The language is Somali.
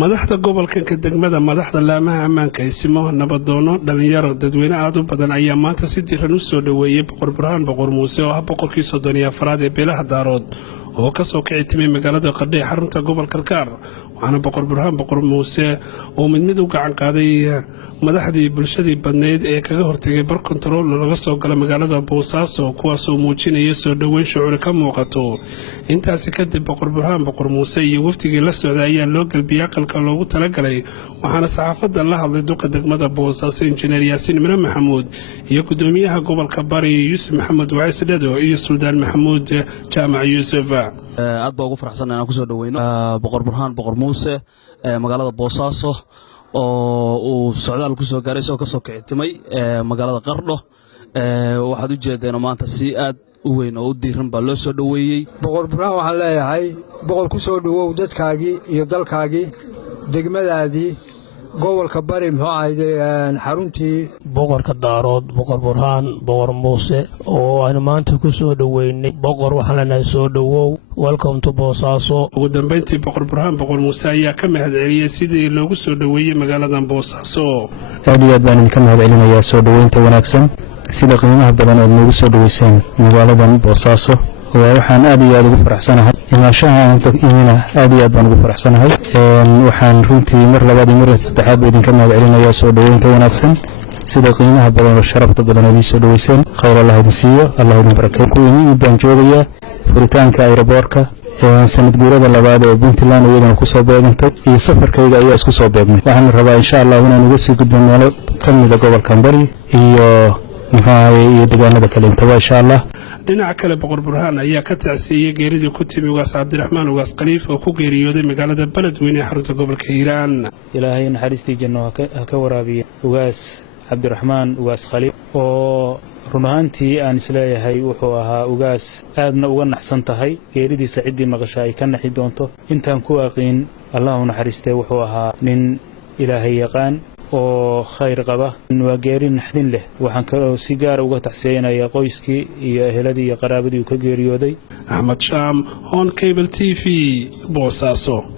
madaxda gobolka ka degmada madaxda laamaha ammaanka isimo nabadoono dhalinyaro dadweyne aad u badan ayaa maanta si diiran u soo dhaweeyay boqor burhaan boqor muuse oo ah boqorkii 34aad ee beelaha daarood oo ka soo kici timay magaalada Qardho ee xarunta gobolka Karkaar waxaana boqor burhaan boqor muuse oo mid u gacan qaaday madaxdii bulshadii badneed ee kaga hortagay bar control laga soo galay magaalada Boosaaso kuwaas oo muujinaya soo dhaweyn shucuur ka muuqato intaas kadib boqor burhaan boqor muuse iyo waftigii la socday ayaa loo galbiyay aqalka loogu talagalay waxaana saxaafadda la hadlay duqa degmada Boosaaso injineer Yaasiin Mira Maxamuud iyo gudoomiyaha gobolka Bari Yuusuf Maxamed Waciis Dhado iyo Suldaan Maxamuud Jaamac Yuusuf aad baa ugu faraxsanahay inaan ku soo dhaweyno boqor burhaan boqor muuse magaalada Boosaaso oo uu socdaal ku soo gaaray oo ka soo kicitimay magaalada Qardho waxaad u jeedeen maanta si aad u weyn oo u diiran baa loo soo dhaweeyay boqor burhaan waxaan leeyahay boqor ku soo dhawow dadkaagii iyo dalkaagii degmadaadii gobolka Bari muxuu ahayd xaruntii boqorka daarood boqor burhaan boqor muuse oo aan maanta ku soo dhaweynay boqor waxaan leenahay soo dhawow welcome to Boosaaso ugu dambeyntii boqor burhaan boqor muuse ayaa ka mahadceliyay sidii loogu soo dhaweeyay magaalada Boosaaso aad iyo aad baan ka mahadcelinayaa soo dhaweynta wanaagsan sida qiimaha badan ee nagu soo dhaweyseen magaalada Boosaaso waxaan aad iyo aad ugu faraxsanahay imaashaha inta aad iyo aad baan ugu faraxsanahay waxaan runtii mar labaad iyo mar saddexaad baan ka mahadcelinayaa soo dhaweynta wanaagsan sida qiimaha badan oo sharafta badan ee soo dhaweyseen khayr Allah idin siiyo Allah idin barakeeyo ku idin joogaya furitaanka aeroboortka sanad guurada labaad ee Puntland iyadana ku soo beegantay iyo safarkayga ayaa isku soo beegmay waxaan rabaa insha Allah inaan uga sii gudbo meelo kamida gobolka Bari iyo deegaanada kale inta insha Allah dhinaca kale boqor burhaan ayaa ka tacsiiyay geeridii ku timi ugaas Cabdiraxmaan ugaas Khaliif oo ku geeriyooday magaalada Beledweyne ee xarunta gobolka Hiiraan ilaahay naxariistii janno ka waraabiyo ugaas Cabdiraxmaan ugaas Khaliif oo runaantii aan isleeyahay wuxuu ahaa ugaas aadna uga naxsan tahay geeridiisa cidii maqashay ay ka naxi doonto intaan ku aqeen Allahu naxariistay wuxuu ahaa nin ilaahay yaqaan oo khayr qaba waa geeri naxdin leh waxaan kaloo si gaar uga taxsiinayaa qoyskii iyo eheladii iyo qaraabadii uu ka geeriyooday Ahmad Sham on Cable TV Boosaaso